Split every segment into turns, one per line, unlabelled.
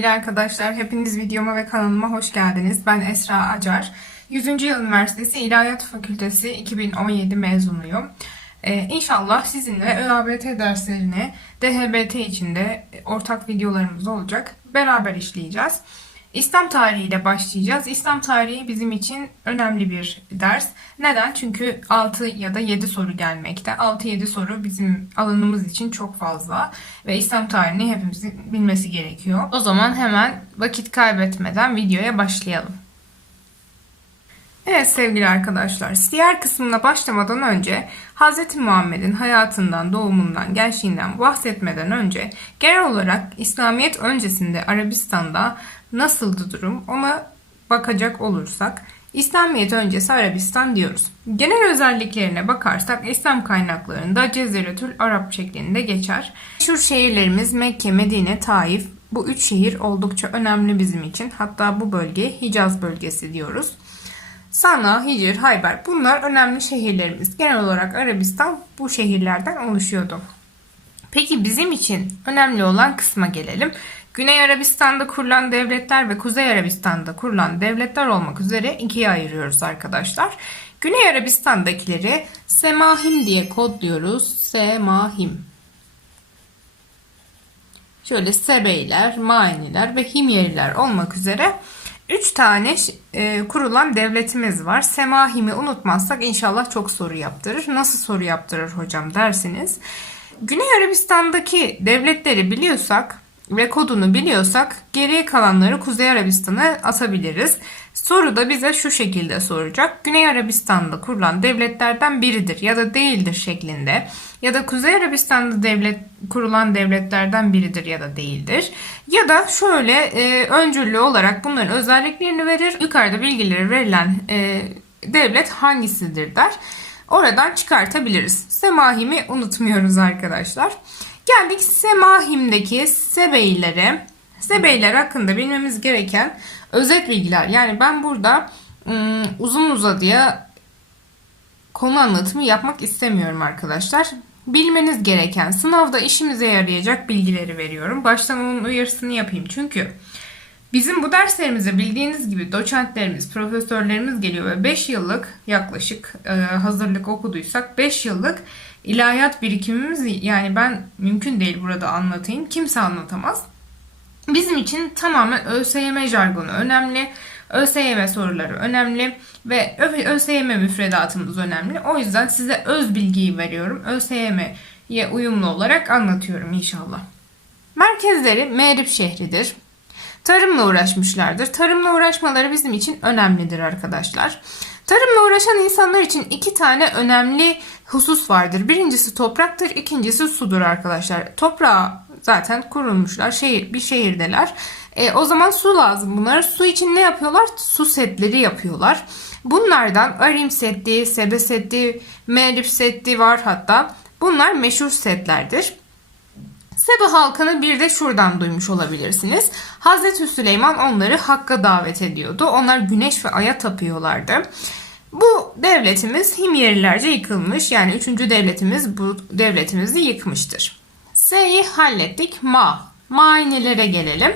sevgili arkadaşlar. Hepiniz videoma ve kanalıma hoş geldiniz. Ben Esra Acar. 100. Yıl Üniversitesi İlahiyat Fakültesi 2017 mezunuyum. Ee, inşallah sizinle ÖABT derslerine DHBT içinde ortak videolarımız olacak. Beraber işleyeceğiz. İslam tarihiyle başlayacağız. İslam tarihi bizim için önemli bir ders. Neden? Çünkü 6 ya da 7 soru gelmekte. 6-7 soru bizim alanımız için çok fazla. Ve İslam tarihini hepimizin bilmesi gerekiyor. O zaman hemen vakit kaybetmeden videoya başlayalım. Evet sevgili arkadaşlar, siyer kısmına başlamadan önce Hz. Muhammed'in hayatından, doğumundan, gençliğinden bahsetmeden önce genel olarak İslamiyet öncesinde Arabistan'da nasıldı durum ona bakacak olursak İslamiyet öncesi Arabistan diyoruz. Genel özelliklerine bakarsak İslam kaynaklarında Ceziretül Arap şeklinde geçer. Şu şehirlerimiz Mekke, Medine, Taif bu üç şehir oldukça önemli bizim için. Hatta bu bölge Hicaz bölgesi diyoruz. Sana, Hicr, Hayber bunlar önemli şehirlerimiz. Genel olarak Arabistan bu şehirlerden oluşuyordu. Peki bizim için önemli olan kısma gelelim. Güney Arabistan'da kurulan devletler ve Kuzey Arabistan'da kurulan devletler olmak üzere ikiye ayırıyoruz arkadaşlar. Güney Arabistan'dakileri Semahim diye kodluyoruz. Semahim. Şöyle Sebeyler, Mainiler ve Himyeriler olmak üzere 3 tane e, kurulan devletimiz var. Semahim'i unutmazsak inşallah çok soru yaptırır. Nasıl soru yaptırır hocam dersiniz. Güney Arabistan'daki devletleri biliyorsak ve kodunu biliyorsak geriye kalanları Kuzey Arabistan'a atabiliriz. Soru da bize şu şekilde soracak. Güney Arabistan'da kurulan devletlerden biridir ya da değildir şeklinde ya da Kuzey Arabistan'da devlet kurulan devletlerden biridir ya da değildir. Ya da şöyle e, öncüllü olarak bunların özelliklerini verir. Yukarıda bilgileri verilen e, devlet hangisidir der. Oradan çıkartabiliriz. Semahim'i unutmuyoruz arkadaşlar. Geldik Semahim'deki Sebeylere. Sebeyler hakkında bilmemiz gereken özet bilgiler. Yani ben burada ım, uzun uzadıya konu anlatımı yapmak istemiyorum arkadaşlar. Bilmeniz gereken, sınavda işimize yarayacak bilgileri veriyorum. Baştan onun uyarısını yapayım. Çünkü bizim bu derslerimize bildiğiniz gibi doçentlerimiz, profesörlerimiz geliyor ve 5 yıllık yaklaşık e, hazırlık okuduysak 5 yıllık ilahiyat birikimimiz yani ben mümkün değil burada anlatayım. Kimse anlatamaz. Bizim için tamamen ÖSYM jargonu önemli. ÖSYM soruları önemli ve ÖSYM müfredatımız önemli. O yüzden size öz bilgiyi veriyorum. ÖSYM'ye uyumlu olarak anlatıyorum inşallah. Merkezleri Merib şehridir. Tarımla uğraşmışlardır. Tarımla uğraşmaları bizim için önemlidir arkadaşlar. Tarımla uğraşan insanlar için iki tane önemli husus vardır. Birincisi topraktır, ikincisi sudur arkadaşlar. Toprağa zaten kurulmuşlar, şehir bir şehirdeler. E, o zaman su lazım bunlara. Su için ne yapıyorlar? Su setleri yapıyorlar. Bunlardan Arim Seddi, Sebe Seddi, Merib Seddi var hatta. Bunlar meşhur setlerdir. Sebe halkını bir de şuradan duymuş olabilirsiniz. Hazreti Süleyman onları Hakk'a davet ediyordu. Onlar güneş ve aya tapıyorlardı. Bu devletimiz Himyerilerce yıkılmış. Yani üçüncü devletimiz bu devletimizi yıkmıştır. S'yi hallettik. Ma. Mainelere gelelim.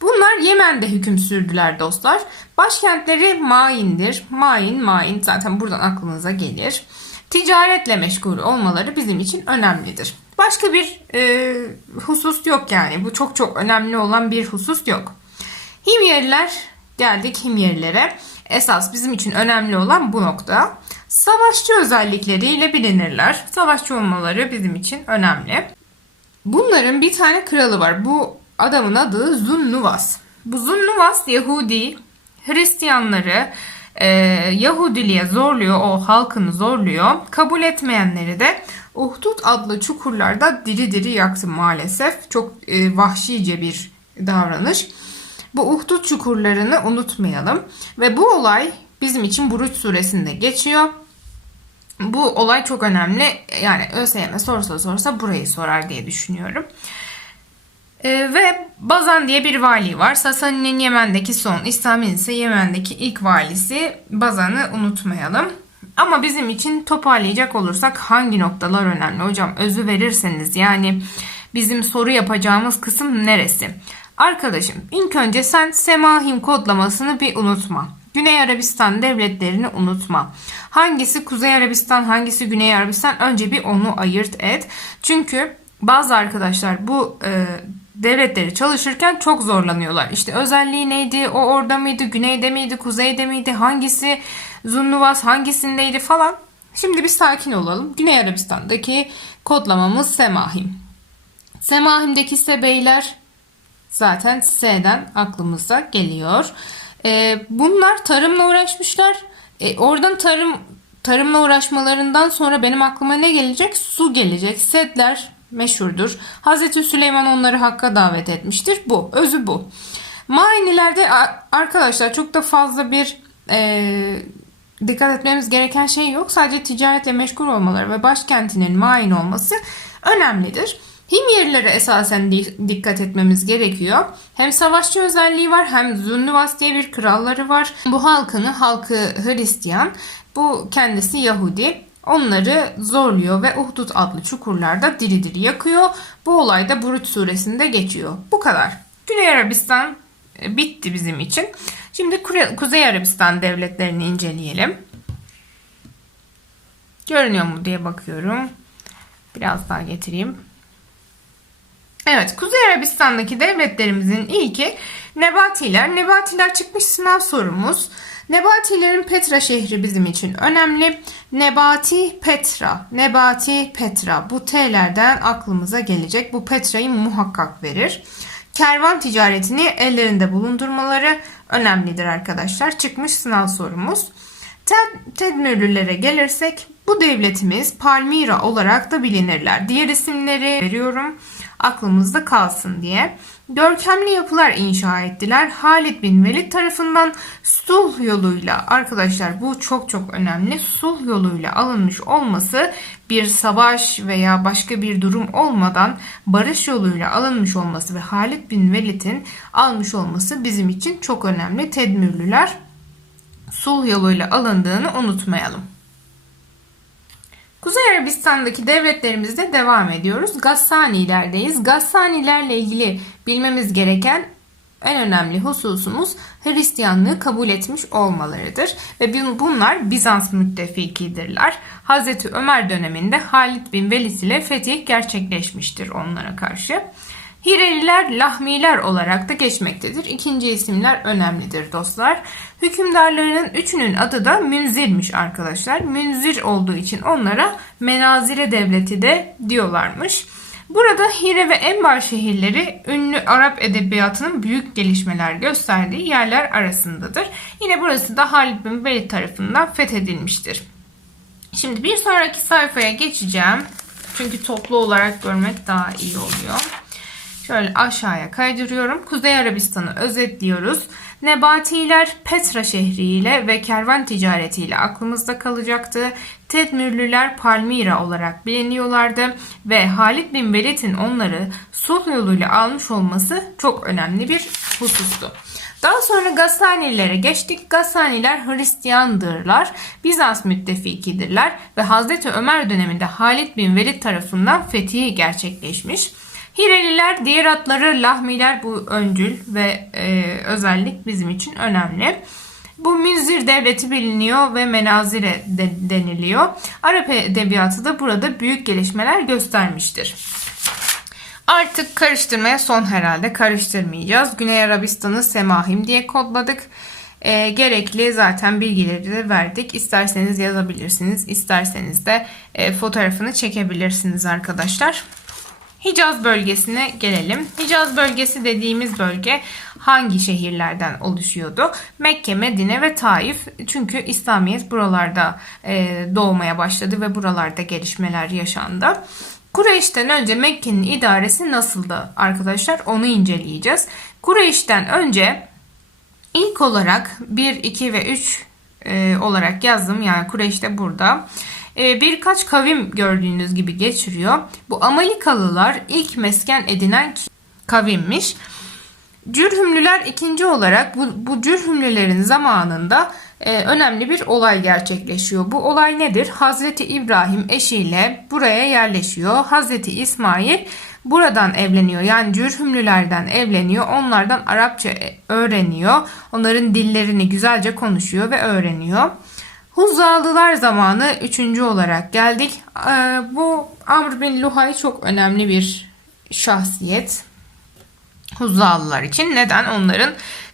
Bunlar Yemen'de hüküm sürdüler dostlar. Başkentleri Main'dir. Main, Main zaten buradan aklınıza gelir. Ticaretle meşgul olmaları bizim için önemlidir. Başka bir e, husus yok yani. Bu çok çok önemli olan bir husus yok. Himyeriler geldik Himyerilere. Esas bizim için önemli olan bu nokta. Savaşçı özellikleriyle bilinirler. Savaşçı olmaları bizim için önemli. Bunların bir tane kralı var. Bu adamın adı Zunnuvas. Bu Zunnuvas Yahudi Hristiyanları e, Yahudiliğe zorluyor, o halkını zorluyor. Kabul etmeyenleri de Uhdud adlı çukurlarda diri diri yaktı maalesef. Çok e, vahşice bir davranış. Bu Uhdud çukurlarını unutmayalım. Ve bu olay bizim için Buruç suresinde geçiyor. Bu olay çok önemli. Yani ÖSYM sorsa sorsa burayı sorar diye düşünüyorum. Ee, ve Bazan diye bir vali var. Sasani'nin Yemen'deki son, İslam'ın ise Yemen'deki ilk valisi Bazan'ı unutmayalım. Ama bizim için toparlayacak olursak hangi noktalar önemli hocam? Özü verirseniz yani bizim soru yapacağımız kısım neresi? Arkadaşım ilk önce sen Semahim kodlamasını bir unutma. Güney Arabistan devletlerini unutma. Hangisi Kuzey Arabistan, hangisi Güney Arabistan önce bir onu ayırt et. Çünkü bazı arkadaşlar bu e, devletleri çalışırken çok zorlanıyorlar. İşte özelliği neydi, o orada mıydı, güneyde miydi, kuzeyde miydi, hangisi Zunnuvas hangisindeydi falan. Şimdi bir sakin olalım. Güney Arabistan'daki kodlamamız Semahim. Semahim'deki Sebeyler zaten S'den aklımıza geliyor. Ee, bunlar tarımla uğraşmışlar. Ee, oradan tarım tarımla uğraşmalarından sonra benim aklıma ne gelecek? Su gelecek. Sedler meşhurdur. Hazreti Süleyman onları Hakk'a davet etmiştir. Bu. Özü bu. Maynilerde arkadaşlar çok da fazla bir e, dikkat etmemiz gereken şey yok. Sadece ticaretle meşgul olmaları ve başkentinin Main olması önemlidir. Himyerilere esasen dikkat etmemiz gerekiyor. Hem savaşçı özelliği var hem Zünnüvas diye bir kralları var. Bu halkını halkı Hristiyan, bu kendisi Yahudi. Onları zorluyor ve Uhdud adlı çukurlarda diri diri yakıyor. Bu olay da Burut suresinde geçiyor. Bu kadar. Güney Arabistan e, bitti bizim için. Şimdi Kuzey Arabistan devletlerini inceleyelim. Görünüyor mu diye bakıyorum. Biraz daha getireyim. Evet, Kuzey Arabistan'daki devletlerimizin ilki Nebatiler. Nebatiler çıkmış sınav sorumuz. Nebatilerin Petra şehri bizim için önemli. Nebati Petra, Nebati Petra. Bu T'lerden aklımıza gelecek. Bu Petra'yı muhakkak verir. Kervan ticaretini ellerinde bulundurmaları önemlidir arkadaşlar. Çıkmış sınav sorumuz. Ted Tedmürlülere gelirsek bu devletimiz Palmira olarak da bilinirler. Diğer isimleri veriyorum aklımızda kalsın diye. Görkemli yapılar inşa ettiler. Halid bin Velid tarafından sulh yoluyla arkadaşlar bu çok çok önemli. Sulh yoluyla alınmış olması bir savaş veya başka bir durum olmadan barış yoluyla alınmış olması ve Halid bin Velid'in almış olması bizim için çok önemli. Tedmürlüler sulh yoluyla alındığını unutmayalım. Kuzey Arabistan'daki devletlerimizde devam ediyoruz. Gassanilerdeyiz. Gassanilerle ilgili bilmemiz gereken en önemli hususumuz Hristiyanlığı kabul etmiş olmalarıdır. Ve bunlar Bizans müttefikidirler. Hazreti Ömer döneminde Halid bin Velid ile fetih gerçekleşmiştir onlara karşı. Hireliler Lahmiler olarak da geçmektedir. İkinci isimler önemlidir dostlar. Hükümdarlarının üçünün adı da Münzir'miş arkadaşlar. Münzir olduğu için onlara Menazire Devleti de diyorlarmış. Burada Hire ve Enbar şehirleri ünlü Arap edebiyatının büyük gelişmeler gösterdiği yerler arasındadır. Yine burası da Halid bin Velid tarafından fethedilmiştir. Şimdi bir sonraki sayfaya geçeceğim. Çünkü toplu olarak görmek daha iyi oluyor. Şöyle aşağıya kaydırıyorum. Kuzey Arabistan'ı özetliyoruz. Nebatiler Petra şehriyle ve kervan ticaretiyle aklımızda kalacaktı. Tedmürlüler Palmira olarak biliniyorlardı ve Halid bin Velid'in onları sulh yoluyla almış olması çok önemli bir husustu. Daha sonra Gassanilere geçtik. Gassaniler Hristiyandırlar. Bizans müttefikidirler ve Hazreti Ömer döneminde Halid bin Velid tarafından fethi gerçekleşmiş. Hireliler, diğer adları Lahmiler bu öncül ve e, özellik bizim için önemli. Bu Münzir devleti biliniyor ve menazire de, deniliyor. Arap edebiyatı da burada büyük gelişmeler göstermiştir. Artık karıştırmaya son herhalde karıştırmayacağız. Güney Arabistan'ı Semahim diye kodladık. E, gerekli zaten bilgileri de verdik. İsterseniz yazabilirsiniz, isterseniz de e, fotoğrafını çekebilirsiniz arkadaşlar. Hicaz bölgesine gelelim. Hicaz bölgesi dediğimiz bölge hangi şehirlerden oluşuyordu? Mekke, Medine ve Taif. Çünkü İslamiyet buralarda e, doğmaya başladı ve buralarda gelişmeler yaşandı. Kureyş'ten önce Mekke'nin idaresi nasıldı arkadaşlar? Onu inceleyeceğiz. Kureyş'ten önce ilk olarak 1, 2 ve 3 e, olarak yazdım. Yani Kureyş de burada. Ee, birkaç kavim gördüğünüz gibi geçiriyor. Bu Amalikalılar ilk mesken edinen kavimmiş. Cürhümlüler ikinci olarak bu, bu Cürhümlülerin zamanında e, önemli bir olay gerçekleşiyor. Bu olay nedir? Hazreti İbrahim eşiyle buraya yerleşiyor. Hazreti İsmail buradan evleniyor. Yani Cürhümlülerden evleniyor. Onlardan Arapça öğreniyor. Onların dillerini güzelce konuşuyor ve öğreniyor. Huzzalılar zamanı üçüncü olarak geldik. Ee, bu Amr bin Luhay çok önemli bir şahsiyet. Huzzalılar için. Neden? Onların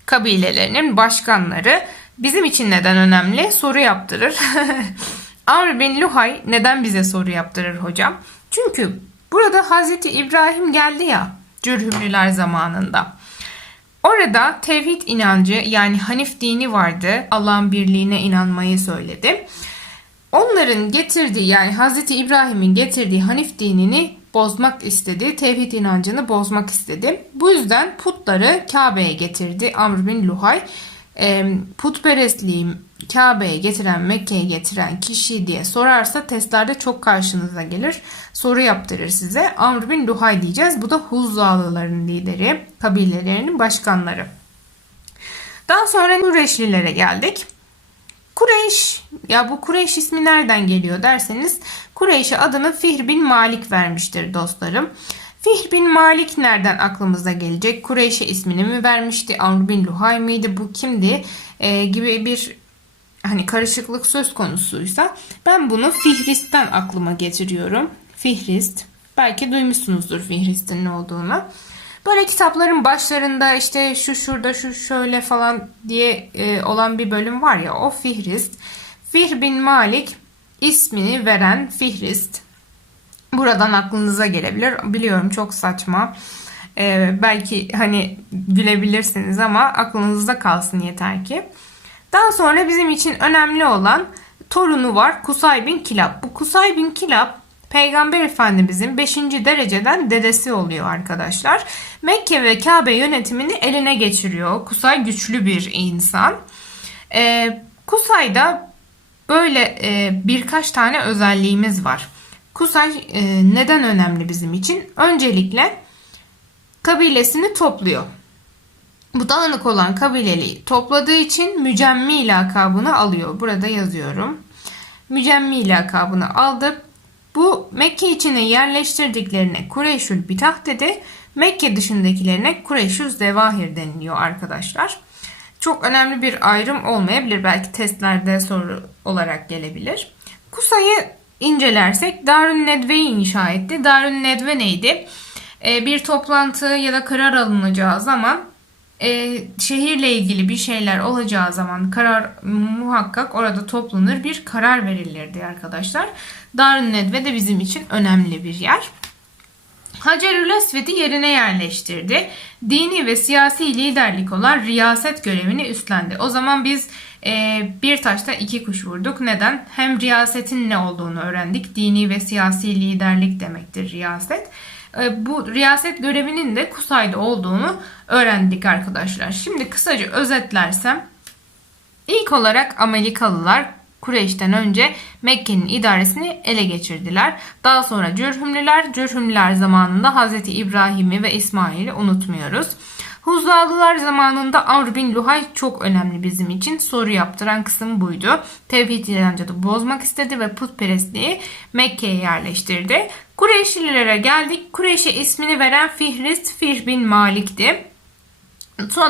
kabilelerinin başkanları. Bizim için neden önemli? Soru yaptırır. Amr bin Luhay neden bize soru yaptırır hocam? Çünkü burada Hazreti İbrahim geldi ya Cürhümlüler zamanında. Orada tevhid inancı yani Hanif dini vardı. Allah'ın birliğine inanmayı söyledi. Onların getirdiği yani Hazreti İbrahim'in getirdiği Hanif dinini bozmak istedi. Tevhid inancını bozmak istedi. Bu yüzden putları Kabe'ye getirdi Amr bin Luhay. Putperestliği Kabe'ye getiren, Mekke'ye getiren kişi diye sorarsa testlerde çok karşınıza gelir. Soru yaptırır size. Amr bin Luhay diyeceğiz. Bu da Huzzalıların lideri, kabilelerinin başkanları. Daha sonra Kureşlilere geldik. Kureyş, ya bu Kureyş ismi nereden geliyor derseniz Kureyş'e adını Fihr bin Malik vermiştir dostlarım. Fihr bin Malik nereden aklımıza gelecek? Kureyş'e ismini mi vermişti? Amr bin Luhay mıydı? Bu kimdi? Ee, gibi bir hani karışıklık söz konusuysa ben bunu Fihrist'ten aklıma getiriyorum. Fihrist. Belki duymuşsunuzdur Fihrist'in ne olduğunu. Böyle kitapların başlarında işte şu şurada şu şöyle falan diye e, olan bir bölüm var ya o Fihrist. Fihr bin Malik ismini veren Fihrist. Buradan aklınıza gelebilir. Biliyorum çok saçma. Ee, belki hani gülebilirsiniz ama aklınızda kalsın yeter ki. Daha sonra bizim için önemli olan torunu var Kusay bin Kilab. Bu Kusay bin Kilab Peygamber Efendimizin 5. dereceden dedesi oluyor arkadaşlar. Mekke ve Kabe yönetimini eline geçiriyor. Kusay güçlü bir insan. Ee, Kusay'da böyle e, birkaç tane özelliğimiz var. Kusay e, neden önemli bizim için? Öncelikle kabilesini topluyor. Bu dağınık olan kabileliği topladığı için mücemmi lakabını alıyor. Burada yazıyorum. Mücemmi lakabını aldı. Bu Mekke içine yerleştirdiklerine Kureyşül Bitah dedi. Mekke dışındakilerine Kureyşül Zevahir deniliyor arkadaşlar. Çok önemli bir ayrım olmayabilir. Belki testlerde soru olarak gelebilir. Kusay'ı incelersek Darün Nedve'yi inşa etti. Darün Nedve neydi? Ee, bir toplantı ya da karar alınacağı zaman e, şehirle ilgili bir şeyler olacağı zaman karar muhakkak orada toplanır bir karar verilirdi arkadaşlar. Darün Nedve de bizim için önemli bir yer. Hacerül Esved'i yerine yerleştirdi. Dini ve siyasi liderlik olan riyaset görevini üstlendi. O zaman biz e, bir taşta iki kuş vurduk. Neden? Hem riyasetin ne olduğunu öğrendik. Dini ve siyasi liderlik demektir riyaset. E, bu riyaset görevinin de Kusay'da olduğunu öğrendik arkadaşlar. Şimdi kısaca özetlersem ilk olarak Amerikalılar Kureyş'ten önce Mekke'nin idaresini ele geçirdiler. Daha sonra Cürhümlüler, Cürhümlüler zamanında Hazreti İbrahim'i ve İsmail'i unutmuyoruz. Huzzalılar zamanında Amr bin Luhay çok önemli bizim için. Soru yaptıran kısım buydu. Tevhid inancını bozmak istedi ve putperestliği Mekke'ye yerleştirdi. Kureyşlilere geldik. Kureyş'e ismini veren Fihrist Fihr bin Malik'ti.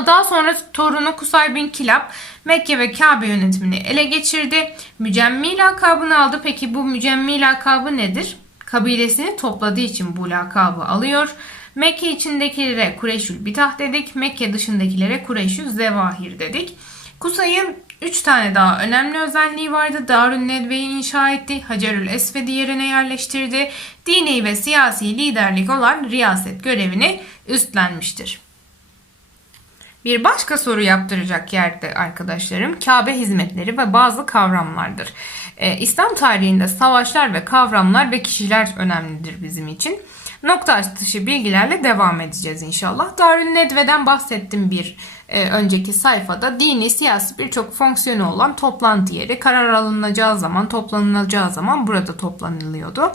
Daha sonra torunu Kusay bin Kilab Mekke ve Kabe yönetimini ele geçirdi. Mücemmi lakabını aldı. Peki bu mücemmi lakabı nedir? Kabilesini topladığı için bu lakabı alıyor. Mekke içindekilere Kureyşül Bitah dedik. Mekke dışındakilere Kureyşül Zevahir dedik. Kusay'ın 3 tane daha önemli özelliği vardı. Darün Nedve'yi inşa etti. Hacerül Esved'i yerine yerleştirdi. Dini ve siyasi liderlik olan riyaset görevini üstlenmiştir. Bir başka soru yaptıracak yerde arkadaşlarım Kabe hizmetleri ve bazı kavramlardır. Ee, İslam tarihinde savaşlar ve kavramlar ve kişiler önemlidir bizim için. Nokta atışı bilgilerle devam edeceğiz inşallah. Darül Nedve'den bahsettim bir e, önceki sayfada. Dini, siyasi birçok fonksiyonu olan toplantı yeri. Karar alınacağı zaman, toplanılacağı zaman burada toplanılıyordu.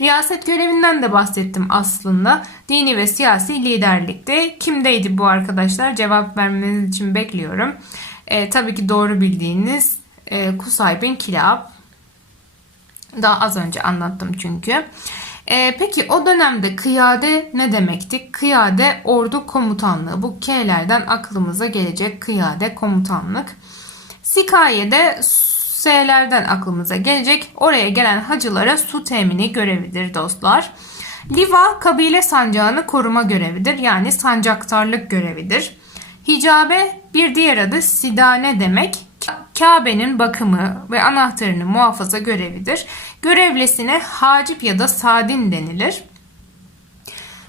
Riyaset görevinden de bahsettim aslında. Dini ve siyasi liderlikte kimdeydi bu arkadaşlar? Cevap vermeniz için bekliyorum. E, tabii ki doğru bildiğiniz e, Kusay bin Kilab. Daha az önce anlattım çünkü. E, peki o dönemde kıyade ne demekti? Kıyade ordu komutanlığı. Bu K'lerden aklımıza gelecek kıyade komutanlık. Sikaye de S'lerden aklımıza gelecek. Oraya gelen hacılara su temini görevidir dostlar. Liva kabile sancağını koruma görevidir. Yani sancaktarlık görevidir. Hicabe bir diğer adı sidane demek. Kabe'nin bakımı ve anahtarını muhafaza görevidir. Görevlisine hacip ya da sadin denilir.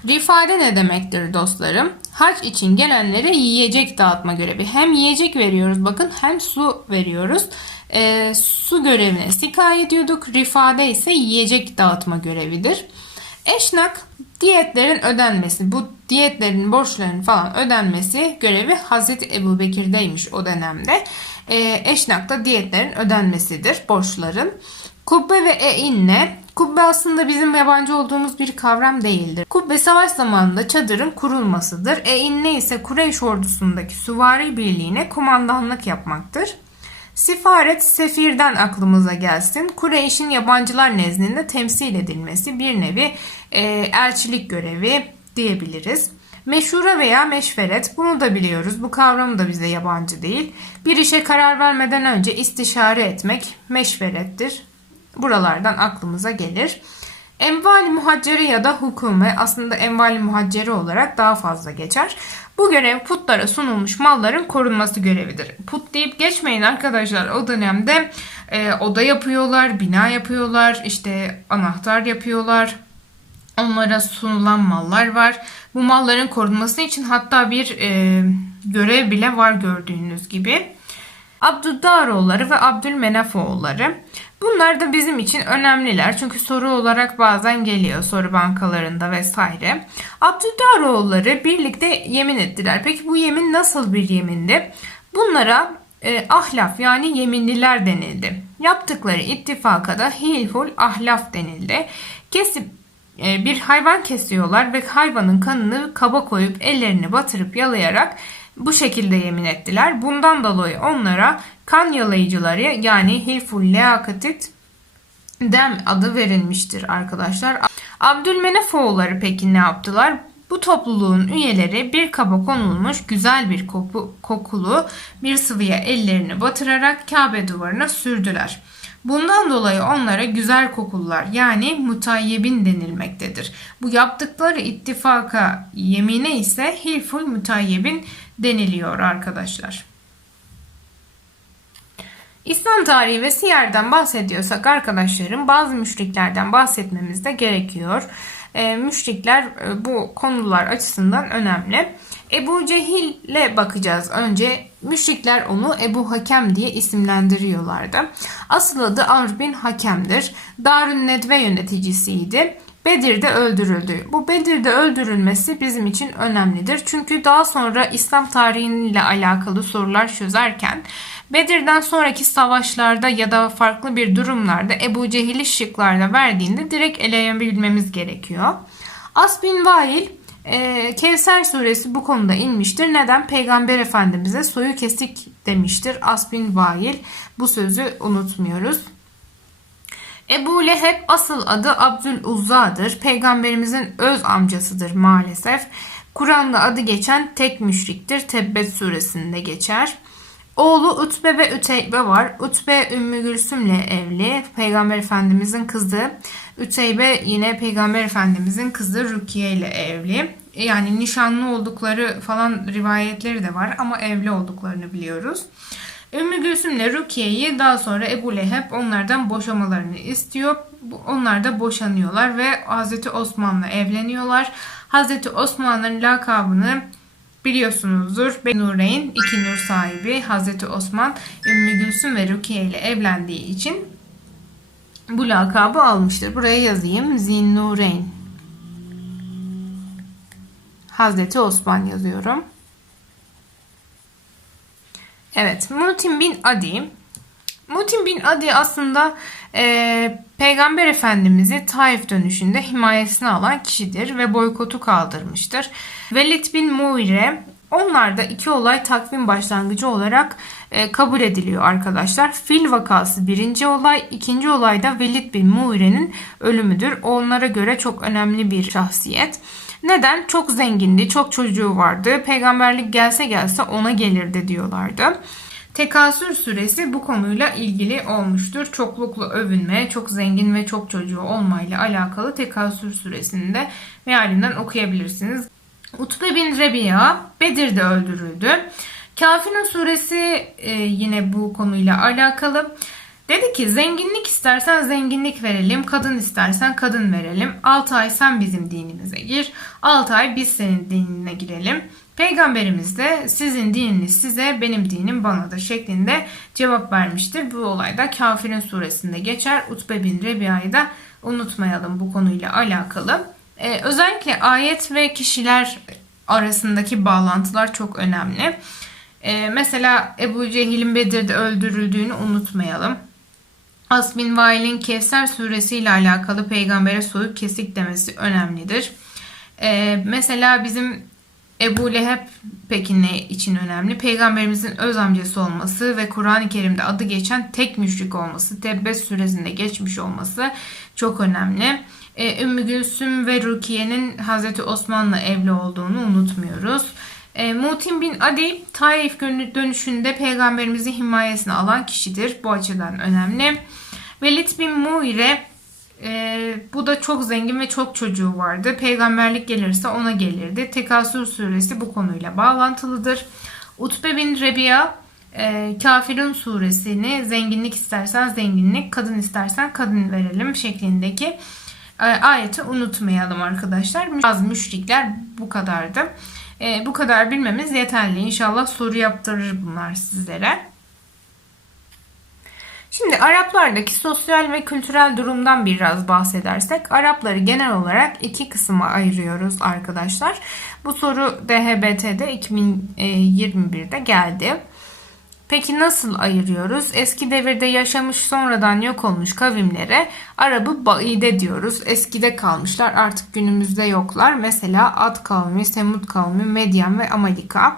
Rifade ne demektir dostlarım? Hac için gelenlere yiyecek dağıtma görevi. Hem yiyecek veriyoruz bakın hem su veriyoruz. E, su görevine sikay ediyorduk. Rifade ise yiyecek dağıtma görevidir. Eşnak diyetlerin ödenmesi. Bu diyetlerin borçlarının falan ödenmesi görevi Hazreti Ebu Bekir'deymiş o dönemde. E, eşnak da diyetlerin ödenmesidir borçların. Kubbe ve einne Kubbe aslında bizim yabancı olduğumuz bir kavram değildir. Kubbe savaş zamanında çadırın kurulmasıdır. Einne ise Kureyş ordusundaki süvari birliğine kumandanlık yapmaktır. Sifaret sefirden aklımıza gelsin. Kureyş'in yabancılar nezdinde temsil edilmesi bir nevi e, elçilik görevi diyebiliriz. Meşhura veya meşveret bunu da biliyoruz. Bu kavram da bize yabancı değil. Bir işe karar vermeden önce istişare etmek meşverettir. Buralardan aklımıza gelir. Envali muhacceri ya da hukume aslında envali muhacceri olarak daha fazla geçer. Bu görev putlara sunulmuş malların korunması görevidir. Put deyip geçmeyin arkadaşlar. O dönemde e, oda yapıyorlar, bina yapıyorlar, işte anahtar yapıyorlar. Onlara sunulan mallar var. Bu malların korunması için hatta bir e, görev bile var gördüğünüz gibi. Abdüddaroğulları ve Abdülmenafoğulları. Bunlar da bizim için önemliler. Çünkü soru olarak bazen geliyor soru bankalarında vesaire. Abdüddaroğulları birlikte yemin ettiler. Peki bu yemin nasıl bir yemindi? Bunlara e, ahlaf yani yeminliler denildi. Yaptıkları ittifaka da hilful ahlaf denildi. Kesip e, bir hayvan kesiyorlar ve hayvanın kanını kaba koyup ellerini batırıp yalayarak bu şekilde yemin ettiler. Bundan dolayı onlara kan yalayıcıları yani hilful leakatit dem adı verilmiştir arkadaşlar. Abdülmenefoğulları peki ne yaptılar? Bu topluluğun üyeleri bir kaba konulmuş güzel bir koku, kokulu bir sıvıya ellerini batırarak Kabe duvarına sürdüler. Bundan dolayı onlara güzel kokullar yani mutayyebin denilmektedir. Bu yaptıkları ittifaka yemine ise hilful mutayyebin deniliyor arkadaşlar. İslam tarihi ve siyerden bahsediyorsak arkadaşlarım bazı müşriklerden bahsetmemiz de gerekiyor. E, müşrikler e, bu konular açısından önemli. Ebu Cehil'le bakacağız önce. Müşrikler onu Ebu Hakem diye isimlendiriyorlardı. Asıl adı Amr bin Hakem'dir. Darün Nedve yöneticisiydi. Bedir'de öldürüldü. Bu Bedir'de öldürülmesi bizim için önemlidir. Çünkü daha sonra İslam tarihiyle alakalı sorular çözerken Bedir'den sonraki savaşlarda ya da farklı bir durumlarda Ebu Cehil'i şıklarda verdiğinde direkt eleyebilmemiz gerekiyor. As bin Vail e, Kevser suresi bu konuda inmiştir. Neden? Peygamber Efendimiz'e soyu kesik demiştir. As bin Vail bu sözü unutmuyoruz. Ebu Leheb asıl adı Abdül Uzza'dır. Peygamberimizin öz amcasıdır maalesef. Kur'an'da adı geçen tek müşriktir. Tebbet suresinde geçer. Oğlu Utbe ve Üteybe var. Utbe Ümmü Gülsüm'le evli. Peygamber Efendimizin kızı. Üteybe yine Peygamber Efendimizin kızı Rukiye ile evli. Yani nişanlı oldukları falan rivayetleri de var ama evli olduklarını biliyoruz. Ümmü Gülsüm'le Rukiye'yi daha sonra Ebu Leheb onlardan boşamalarını istiyor. Onlar da boşanıyorlar ve Hazreti Osman'la evleniyorlar. Hazreti Osman'ın lakabını biliyorsunuzdur. Nureyn, iki nur sahibi Hazreti Osman, Ümmü Gülsüm ve Rukiye ile evlendiği için bu lakabı almıştır. Buraya yazayım. Zinnureyn. Hazreti Osman yazıyorum. Evet, Mutim bin Adi. Mutim bin Adi aslında e, Peygamber Efendimiz'i Taif dönüşünde himayesine alan kişidir ve boykotu kaldırmıştır. Velid bin Muire Onlar da iki olay takvim başlangıcı olarak e, kabul ediliyor arkadaşlar. Fil vakası birinci olay, ikinci olay da Velid bin Muire'nin ölümüdür. Onlara göre çok önemli bir şahsiyet. Neden? Çok zengindi, çok çocuğu vardı. Peygamberlik gelse gelse ona gelirdi diyorlardı. Tekasür suresi bu konuyla ilgili olmuştur. Çokluklu övünme, çok zengin ve çok çocuğu olmayla alakalı Tekasür suresinde mealinden okuyabilirsiniz. Utbe bin Rebiya Bedir'de öldürüldü. Kafirun suresi e, yine bu konuyla alakalı. Dedi ki zenginlik istersen zenginlik verelim, kadın istersen kadın verelim. 6 ay sen bizim dinimize gir, 6 ay biz senin dinine girelim. Peygamberimiz de sizin dininiz size, benim dinim banadır şeklinde cevap vermiştir. Bu olayda Kafirin suresinde geçer. Utbe bin Rebiya'yı da unutmayalım bu konuyla alakalı. Ee, özellikle ayet ve kişiler arasındaki bağlantılar çok önemli. Ee, mesela Ebu Cehil'in Bedir'de öldürüldüğünü unutmayalım. As bin Vail'in Kevser suresi ile alakalı peygambere soyup kesik demesi önemlidir. Ee, mesela bizim Ebu Leheb peki ne için önemli? Peygamberimizin öz amcası olması ve Kur'an-ı Kerim'de adı geçen tek müşrik olması, Tebbet suresinde geçmiş olması çok önemli. Ee, Ümmü Gülsüm ve Rukiye'nin Hazreti Osman'la evli olduğunu unutmuyoruz. E, Mutim bin Adi Taif dönüşünde peygamberimizi himayesine alan kişidir. Bu açıdan önemli. Velid bin Muire e, bu da çok zengin ve çok çocuğu vardı. Peygamberlik gelirse ona gelirdi. Tekasür suresi bu konuyla bağlantılıdır. Utbe bin Rebiya e, Kafirun suresini zenginlik istersen zenginlik, kadın istersen kadın verelim şeklindeki e, ayeti unutmayalım arkadaşlar. Az müşrikler bu kadardı. E, bu kadar bilmemiz yeterli. İnşallah soru yaptırır bunlar sizlere. Şimdi Araplardaki sosyal ve kültürel durumdan biraz bahsedersek Arapları genel olarak iki kısma ayırıyoruz arkadaşlar. Bu soru DHBT'de 2021'de geldi. Peki nasıl ayırıyoruz? Eski devirde yaşamış sonradan yok olmuş kavimlere Arabı Baide diyoruz. Eskide kalmışlar artık günümüzde yoklar. Mesela Ad kavmi, Semud kavmi, Medyan ve Amalika.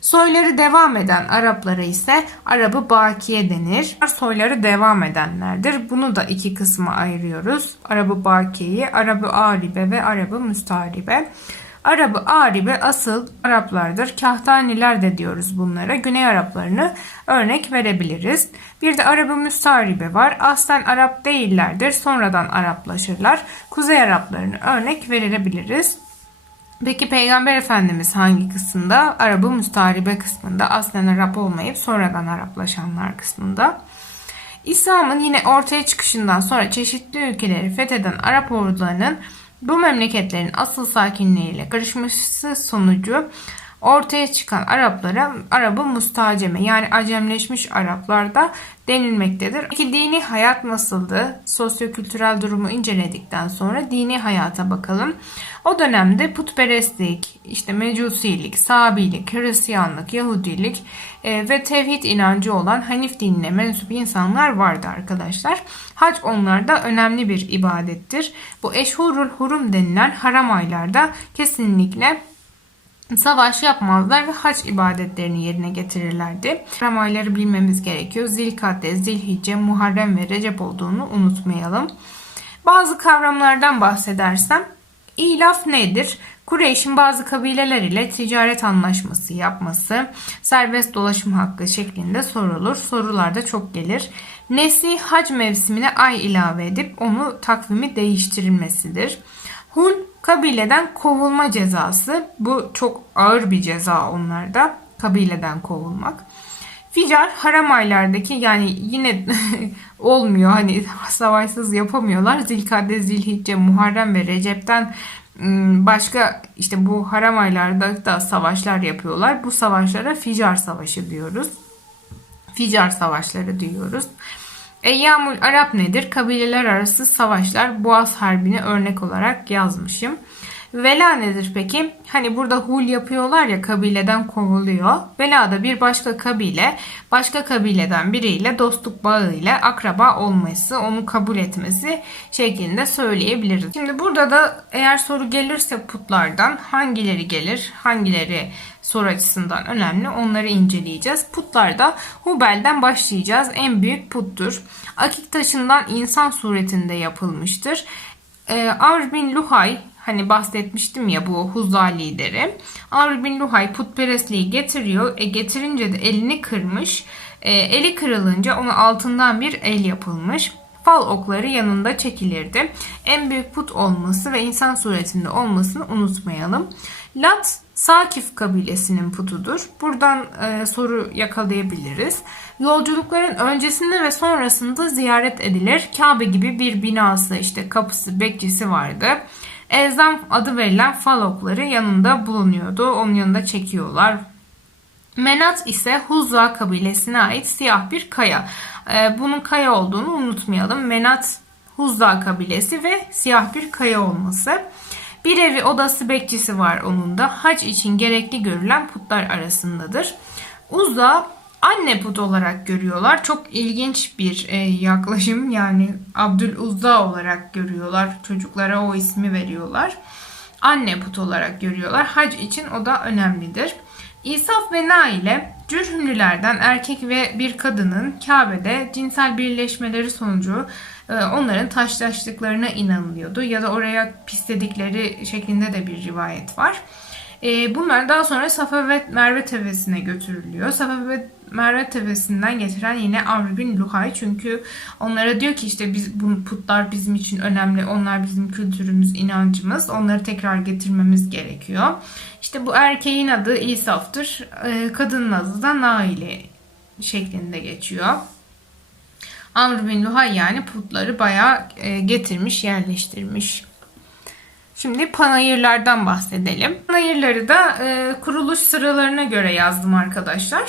Soyları devam eden Araplara ise Arabı Bakiye denir. Soyları devam edenlerdir. Bunu da iki kısma ayırıyoruz. Arabı Bakiye'yi, Arabı Aribe ve Arabı Müstaribe. Arabı Aribe asıl Araplardır. Kahtaniler de diyoruz bunlara. Güney Araplarını örnek verebiliriz. Bir de Arabı Müstaribe var. Aslen Arap değillerdir. Sonradan Araplaşırlar. Kuzey Araplarını örnek verebiliriz. Peki Peygamber Efendimiz hangi kısımda? Arabı müstaribe kısmında. Aslen Arap olmayıp sonradan Araplaşanlar kısmında. İslam'ın yine ortaya çıkışından sonra çeşitli ülkeleri fetheden Arap ordularının bu memleketlerin asıl sakinleriyle karışması sonucu ortaya çıkan Araplara Arabı mustaceme yani acemleşmiş Araplar da denilmektedir. Peki dini hayat nasıldı? Sosyokültürel durumu inceledikten sonra dini hayata bakalım. O dönemde putperestlik, işte mecusilik, Sabilik, Hristiyanlık, Yahudilik e, ve tevhid inancı olan Hanif dinine mensup insanlar vardı arkadaşlar. Hac onlarda önemli bir ibadettir. Bu eşhurul hurum denilen haram aylarda kesinlikle savaş yapmazlar ve hac ibadetlerini yerine getirirlerdi. Haram ayları bilmemiz gerekiyor. Zilkade, Zilhicce, Muharrem ve Recep olduğunu unutmayalım. Bazı kavramlardan bahsedersem İlaf nedir? Kureyş'in bazı kabileler ile ticaret anlaşması yapması, serbest dolaşım hakkı şeklinde sorulur. Sorularda çok gelir. Nesli hac mevsimine ay ilave edip onu takvimi değiştirilmesidir. Hul kabileden kovulma cezası. Bu çok ağır bir ceza onlarda. Kabileden kovulmak. Ficar haram aylardaki yani yine olmuyor hani savaşsız yapamıyorlar. Zilkade, Zilhicce, Muharrem ve Recep'ten ıı, başka işte bu haram aylarda da savaşlar yapıyorlar. Bu savaşlara Ficar Savaşı diyoruz. Ficar Savaşları diyoruz. Eyyamul Arap nedir? Kabileler arası savaşlar Boğaz Harbi'ni örnek olarak yazmışım. Vela nedir peki? Hani burada hul yapıyorlar ya kabileden kovuluyor. Vela da bir başka kabile, başka kabileden biriyle dostluk bağıyla akraba olması, onu kabul etmesi şeklinde söyleyebiliriz. Şimdi burada da eğer soru gelirse putlardan hangileri gelir, hangileri soru açısından önemli onları inceleyeceğiz. Putlarda Hubel'den başlayacağız. En büyük puttur. Akik taşından insan suretinde yapılmıştır. Ee, Amr bin Luhay hani bahsetmiştim ya bu Huzza lideri. Amr bin Luhay putperestliği getiriyor. E, getirince de elini kırmış. E, eli kırılınca ona altından bir el yapılmış. Fal okları yanında çekilirdi. En büyük put olması ve insan suretinde olmasını unutmayalım. Lat Sakif kabilesinin putudur. Buradan e, soru yakalayabiliriz. Yolculukların öncesinde ve sonrasında ziyaret edilir. Kabe gibi bir binası işte kapısı, bekçisi vardı. Elzam adı verilen fal okları yanında bulunuyordu. Onun yanında çekiyorlar. Menat ise Huzza kabilesine ait siyah bir kaya. Ee, bunun kaya olduğunu unutmayalım. Menat Huzza kabilesi ve siyah bir kaya olması. Bir evi odası bekçisi var onun da. Hac için gerekli görülen putlar arasındadır. Uzza anne put olarak görüyorlar. Çok ilginç bir e, yaklaşım. Yani Abdül Uzza olarak görüyorlar. Çocuklara o ismi veriyorlar. Anne put olarak görüyorlar. Hac için o da önemlidir. İsaf ve Na ile Cürhümlülerden erkek ve bir kadının Kabe'de cinsel birleşmeleri sonucu onların taşlaştıklarına inanılıyordu. Ya da oraya pisledikleri şeklinde de bir rivayet var. E, bunlar daha sonra Safa ve Merve tepesine götürülüyor. Safa ve Merve tepesinden getiren yine Amr bin Luhay. Çünkü onlara diyor ki işte biz bu putlar bizim için önemli. Onlar bizim kültürümüz, inancımız. Onları tekrar getirmemiz gerekiyor. İşte bu erkeğin adı İsaf'tır. E, kadının adı da Naile şeklinde geçiyor. Amr bin Luhay yani putları bayağı e, getirmiş, yerleştirmiş. Şimdi panayırlardan bahsedelim. Panayırları da e, kuruluş sıralarına göre yazdım arkadaşlar.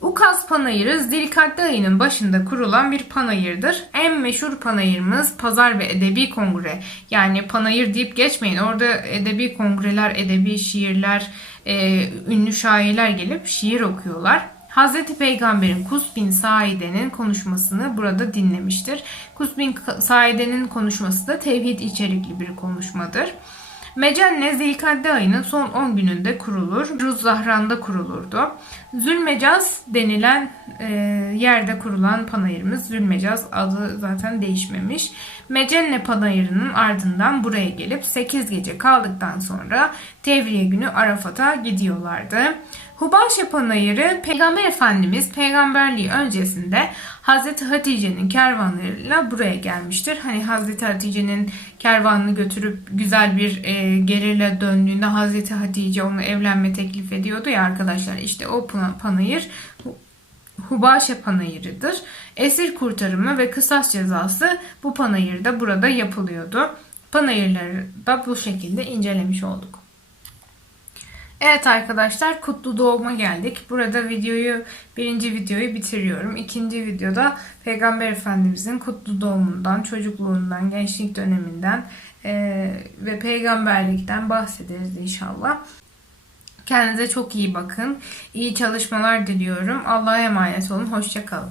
Ukaz Panayırı Zilkadde ayının başında kurulan bir panayırdır. En meşhur panayırımız Pazar ve Edebi Kongre. Yani panayır deyip geçmeyin. Orada edebi kongreler, edebi şiirler, e, ünlü şairler gelip şiir okuyorlar. Hazreti Peygamber'in Kus bin Saide'nin konuşmasını burada dinlemiştir. Kus bin Saide'nin konuşması da tevhid içerikli bir konuşmadır. Mecenne Zilkadde ayının son 10 gününde kurulur. Ruz Zahran'da kurulurdu. Zülmecaz denilen e, yerde kurulan panayırımız. Zülmecaz adı zaten değişmemiş. Mecenne panayırının ardından buraya gelip 8 gece kaldıktan sonra Tevriye günü Arafat'a gidiyorlardı. Hubaşe Panayırı Peygamber Efendimiz peygamberliği öncesinde Hazreti Hatice'nin kervanlarıyla buraya gelmiştir. Hani Hazreti Hatice'nin kervanını götürüp güzel bir e, gelirle döndüğünde Hazreti Hatice onu evlenme teklif ediyordu ya arkadaşlar. İşte o panayır Hubaşe panayırıdır. Esir kurtarımı ve kısas cezası bu panayırda burada yapılıyordu. Panayırları da bu şekilde incelemiş olduk. Evet arkadaşlar kutlu doğuma geldik. Burada videoyu birinci videoyu bitiriyorum. İkinci videoda Peygamber Efendimizin kutlu doğumundan, çocukluğundan, gençlik döneminden e, ve peygamberlikten bahsederiz inşallah. Kendinize çok iyi bakın. İyi çalışmalar diliyorum. Allah'a emanet olun. Hoşçakalın.